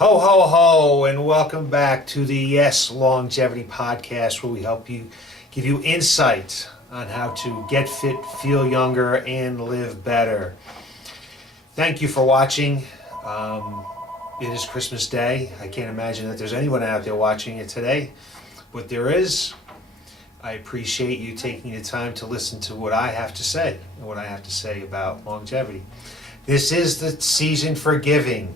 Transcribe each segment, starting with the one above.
Ho, ho, ho, and welcome back to the Yes Longevity Podcast, where we give you insight on how to get fit, feel younger, and live better. Thank you for watching. It is Christmas Day. I can't imagine that there's anyone out there watching it today, but there is. I appreciate you taking the time to listen to what I have to say and what I have to say about longevity. This is the season for giving.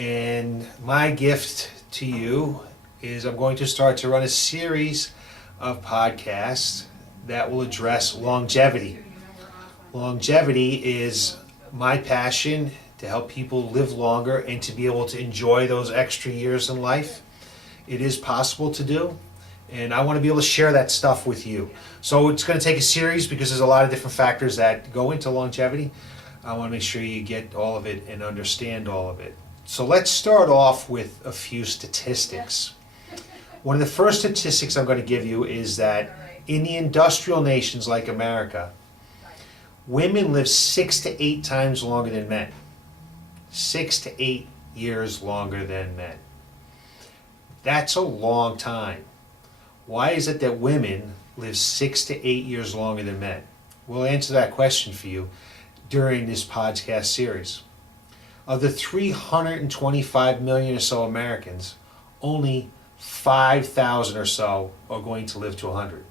And my gift to you is I'm going to start to run a series of podcasts that will address longevity. Longevity is my passion to help people live longer and to be able to enjoy those extra years in life. It is possible to do, and I want to be able to share that stuff with you. So it's going to take a series because there's a lot of different factors that go into longevity. I want to make sure you get all of it and understand all of it. So let's start off with a few statistics. One of the first statistics I'm going to give you is that in the industrial nations like America, women live 6 to 8 times longer than men. 6 to 8 years longer than men. That's a long time. Why is it that women live 6 to 8 years longer than men? We'll answer that question for you during this podcast series. Of the 325 million or so Americans, only 5,000 or so are going to live to 100.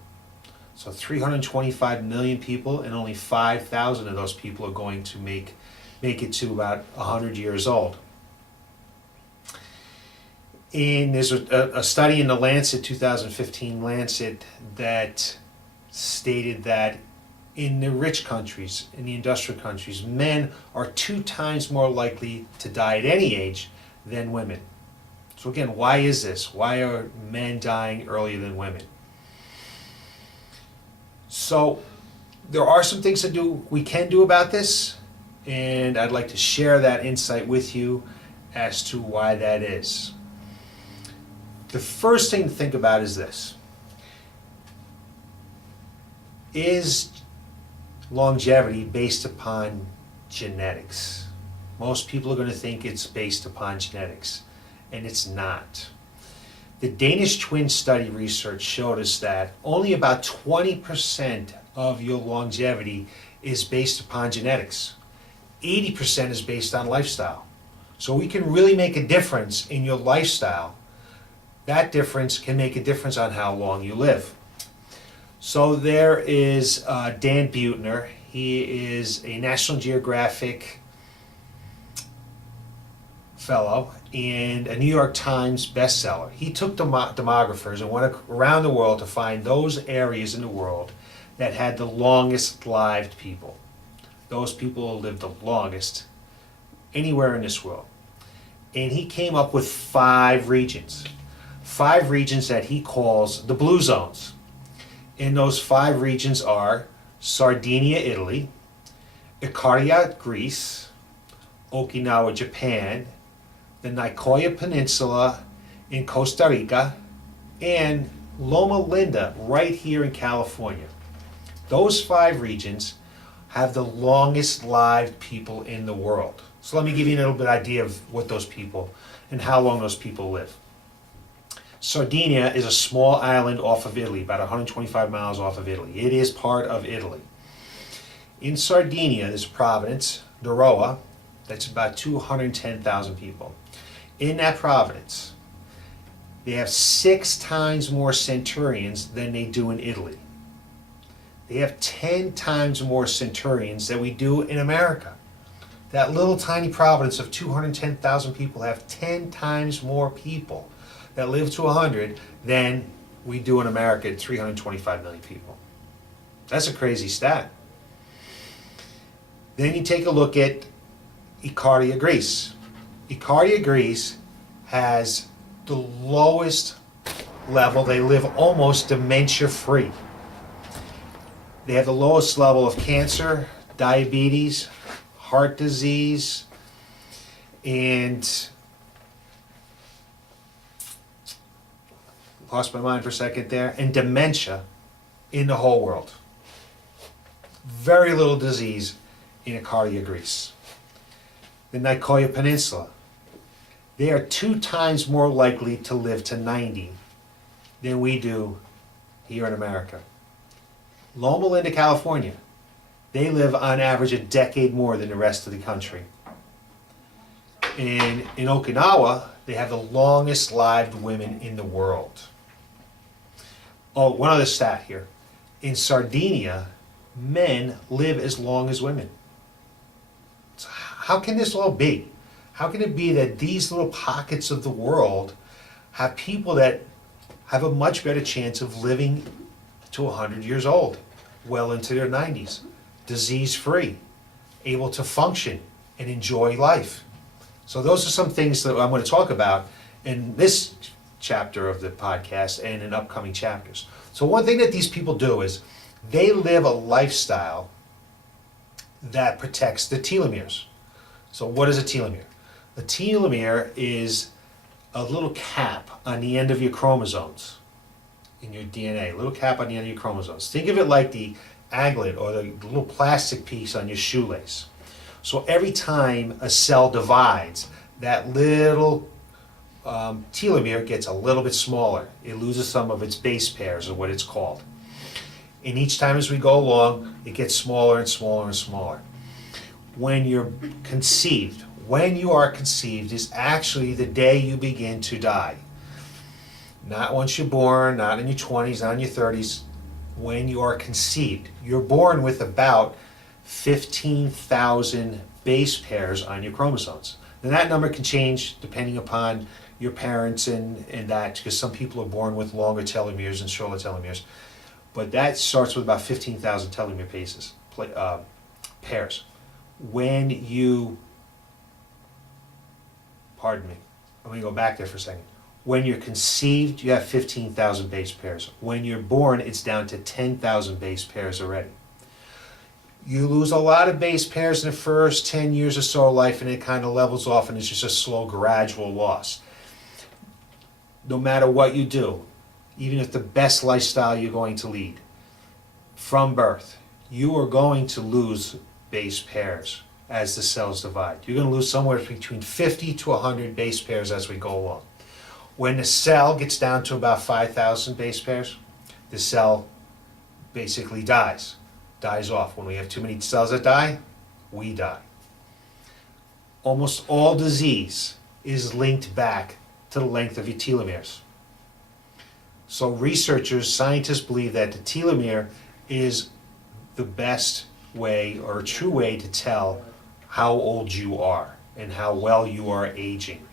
So 325 million people, and only 5,000 of those people are going to make it to about 100 years old. And there's a study in the Lancet, 2015 Lancet, that stated that in the rich countries, in the industrial countries, men are 2 times more likely to die at any age than women. So again, why is this? Why are men dying earlier than women? So there are some things we can do about this, and I'd like to share that insight with you as to why that is. The first thing to think about is this. Is longevity based upon genetics? Most people are going to think it's based upon genetics, and it's not. The Danish twin study research showed us that only about 20% of your longevity is based upon genetics. 80% is based on lifestyle. So we can really make a difference in your lifestyle. That difference can make a difference on how long you live. So there is Dan Buettner. He is a National Geographic fellow and a New York Times bestseller. He took demographers and went around the world to find those areas in the world that had the longest lived people. Those people who lived the longest anywhere in this world. And he came up with 5 regions. 5 regions that he calls the blue zones. And those 5 regions are Sardinia, Italy, Ikaria, Greece, Okinawa, Japan, the Nicoya Peninsula in Costa Rica, and Loma Linda right here in California. Those 5 regions have the longest lived people in the world. So let me give you a little bit idea of what those people and how long those people live. Sardinia is a small island off of Italy, about 125 miles off of Italy. It is part of Italy. In Sardinia, there's a province, Nuoro, that's about 210,000 people. In that province, they have 6 times more centurions than they do in Italy. They have 10 times more centurions than we do in America. That little tiny province of 210,000 people have 10 times more people that live to 100 than we do in America at 325 million people. That's a crazy stat. Then you take a look at Ikaria, Greece. Ikaria, Greece has the lowest level. They live almost dementia-free. They have the lowest level of cancer, diabetes, heart disease, and lost my mind for a second there, and dementia in the whole world. Very little disease in Ikaria, Greece. The Nicoya Peninsula. they are 2 times more likely to live to 90 than we do here in America. Loma Linda, California, they live on average a decade more than the rest of the country. In Okinawa, they have the longest lived women in the world. Oh, one other stat here. In Sardinia, men live as long as women. So how can this all be? How can it be that these little pockets of the world have people that have a much better chance of living to 100 years old, well into their 90s, disease-free, able to function and enjoy life? So those are some things that I'm going to talk about in this chapter of the podcast and in upcoming chapters. So one thing that these people do is they live a lifestyle that protects the telomeres. So what is a telomere? A telomere is a little cap on the end of your chromosomes in your DNA, a little cap on the end of your chromosomes. Think of it like the aglet or the little plastic piece on your shoelace. So every time a cell divides, that little telomere gets a little bit smaller. It loses some of its base pairs, or what it's called. And each time as we go along, it gets smaller and smaller and smaller. When you're conceived, when you are conceived is actually the day you begin to die. Not once you're born, not in your 20s, not in your 30s. When you are conceived, you're born with about 15,000 base pairs on your chromosomes. And that number can change depending upon your parents and that, because some people are born with longer telomeres and shorter telomeres. But that starts with about 15,000 telomere pairs. When you, pardon me, let me go back there for a second. When you're conceived, you have 15,000 base pairs. When you're born, it's down to 10,000 base pairs already. You lose a lot of base pairs in the first 10 years or so of life, and it kind of levels off, and it's just a slow, gradual loss. No matter what you do, even if the best lifestyle you're going to lead, from birth, you are going to lose base pairs as the cells divide. You're going to lose somewhere between 50 to 100 base pairs as we go along. When the cell gets down to about 5,000 base pairs, the cell basically dies off. When we have too many cells that die, we die. Almost all disease is linked back to the length of your telomeres. So researchers, scientists believe that the telomere is the best way or a true way to tell how old you are and how well you are aging.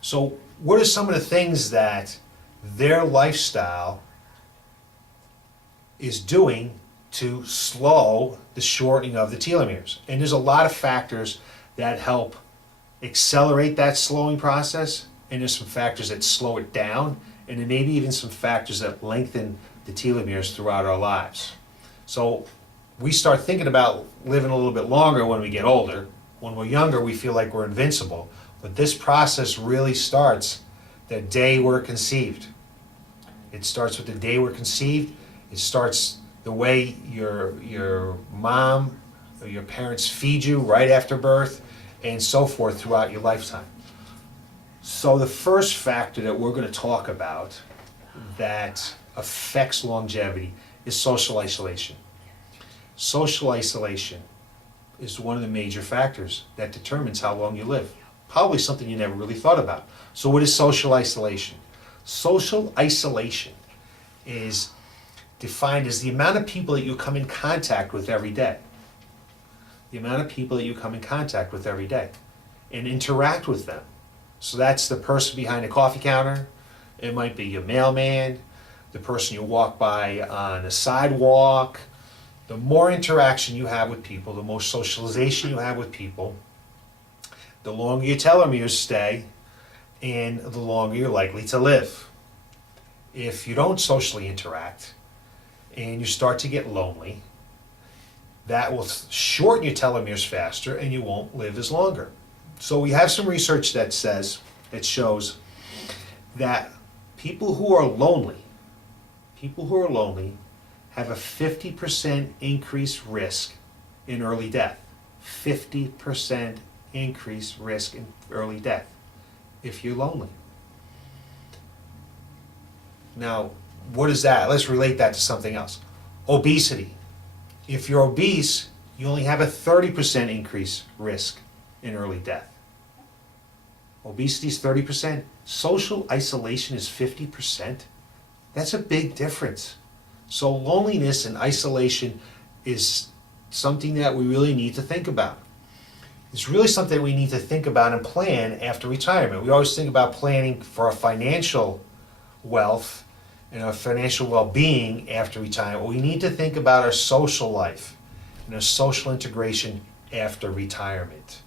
So what are some of the things that their lifestyle is doing to slow the shortening of the telomeres? And there's a lot of factors that help accelerate that slowing process, and there's some factors that slow it down, and then maybe even some factors that lengthen the telomeres throughout our lives. So we start thinking about living a little bit longer when we get older. When we're younger, we feel like we're invincible. But this process really starts the day we're conceived. It starts with the day we're conceived. It starts the way your mom or your parents feed you right after birth, and so forth throughout your lifetime. So the first factor that we're going to talk about that affects longevity is social isolation. Social isolation is one of the major factors that determines how long you live. Probably something you never really thought about. So what is social isolation? Social isolation is defined as the amount of people that you come in contact with every day. The amount of people that you come in contact with every day and interact with them. So that's the person behind the coffee counter. It might be your mailman, the person you walk by on a sidewalk. The more interaction you have with people, the more socialization you have with people, the longer your telomeres stay, and the longer you're likely to live. If you don't socially interact and you start to get lonely, that will shorten your telomeres faster and you won't live as longer. So we have some research that shows that people who are lonely have a 50% increased risk in early death. 50% increased risk in early death if you're lonely. Now, what is that? Let's relate that to something else. Obesity. If you're obese, you only have a 30% increase risk in early death. Obesity is 30%. Social isolation is 50%. That's a big difference. So loneliness and isolation is something that we really need to think about. It's really something we need to think about and plan after retirement. We always think about planning for our financial wealth and our financial well-being after retirement. We need to think about our social life and our social integration after retirement.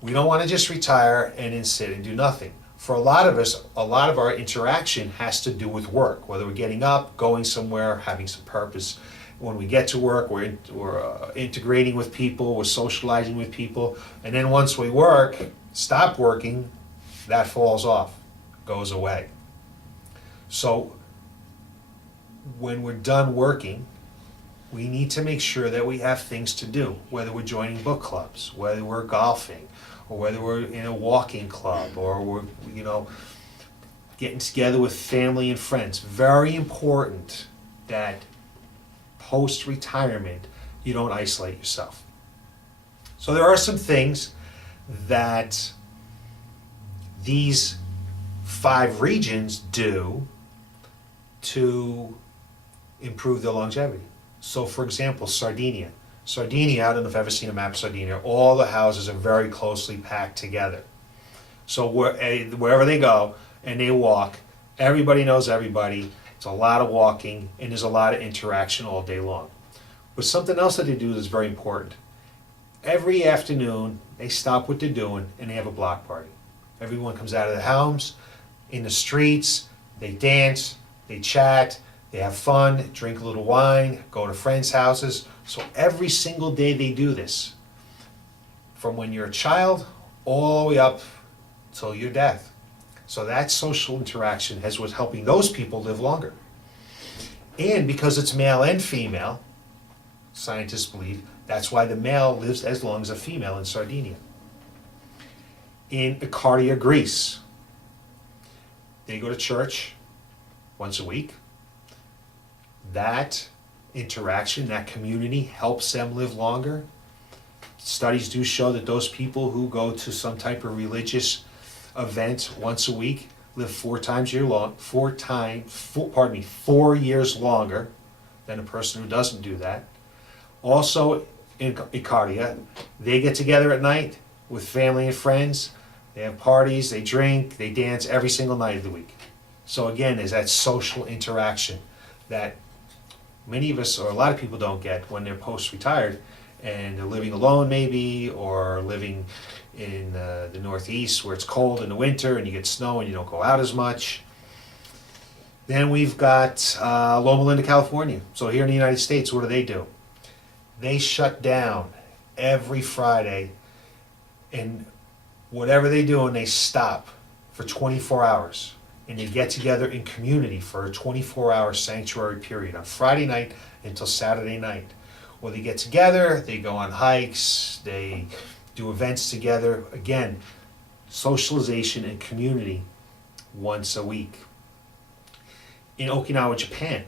We don't want to just retire and then sit and do nothing. For a lot of us, a lot of our interaction has to do with work, whether we're getting up, going somewhere, having some purpose. When we get to work, we're integrating with people, we're socializing with people, and then once we stop working, that falls off, goes away. So when we're done working, we need to make sure that we have things to do, whether we're joining book clubs, whether we're golfing, or whether we're in a walking club, or we're, getting together with family and friends. Very important that post-retirement, you don't isolate yourself. So there are some things that these 5 regions do to improve their longevity. So for example, Sardinia, I don't know if you've ever seen a map of Sardinia, all the houses are very closely packed together. So wherever they go and they walk, everybody knows everybody. It's a lot of walking and there's a lot of interaction all day long. But something else that they do that's very important. Every afternoon, they stop what they're doing and they have a block party. Everyone comes out of their homes, in the streets, they dance, they chat, they have fun, drink a little wine, go to friends' houses. So every single day they do this. From when you're a child, all the way up till your death. So that social interaction is what's helping those people live longer. And because it's male and female, scientists believe that's why the male lives as long as a female in Sardinia. In Icardia, Greece, they go to church once a week. That interaction, that community helps them live longer. Studies do show that those people who go to some type of religious event once a week live 4 years longer than a person who doesn't do that. Also in Icardia, they get together at night with family and friends. They have parties, they drink, they dance every single night of the week. So again, there's that social interaction that many of us, or a lot of people, don't get when they're post-retired and they're living alone maybe, or living in the Northeast where it's cold in the winter and you get snow and you don't go out as much. Then we've got Loma Linda, California. So here in the United States, what do? They shut down every Friday, and whatever they do, and they stop for 24 hours. And they get together in community for a 24-hour sanctuary period on Friday night until Saturday night. Well, they get together, they go on hikes, they do events together. Again, socialization and community once a week. In Okinawa, Japan,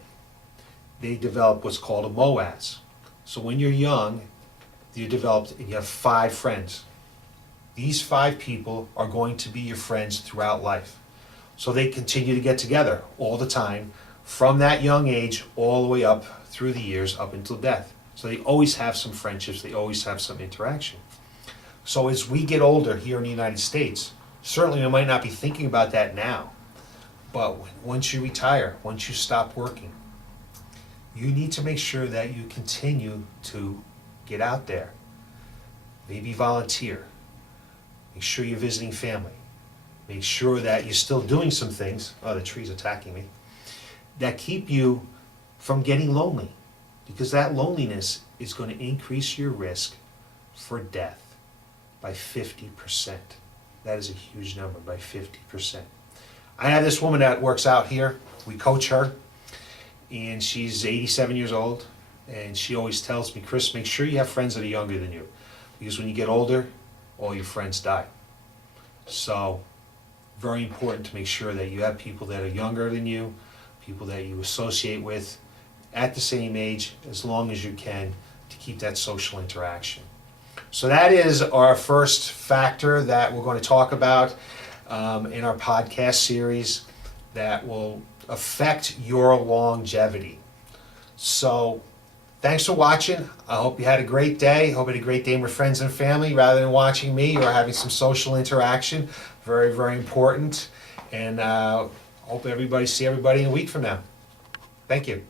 they develop what's called a MOAS. So when you're young, you have 5 friends. These 5 people are going to be your friends throughout life. So they continue to get together all the time from that young age all the way up through the years up until death. So they always have some friendships, they always have some interaction. So as we get older here in the United States, certainly we might not be thinking about that now, but once you retire, once you stop working, you need to make sure that you continue to get out there. Maybe volunteer. Make sure you're visiting family. Make sure that you're still doing some things, oh, the tree's attacking me, that keep you from getting lonely. Because that loneliness is going to increase your risk for death by 50%. That is a huge number, by 50%. I have this woman that works out here. We coach her, and she's 87 years old, and she always tells me, Chris, make sure you have friends that are younger than you. Because when you get older, all your friends die. So, very important to make sure that you have people that are younger than you, people that you associate with at the same age as long as you can to keep that social interaction. So that is our first factor that we're going to talk about in our podcast series that will affect your longevity. So thanks for watching. I hope you had a great day. Hope you had a great day with friends and family rather than watching me or having some social interaction. Very, very important. And hope see everybody in a week from now. Thank you.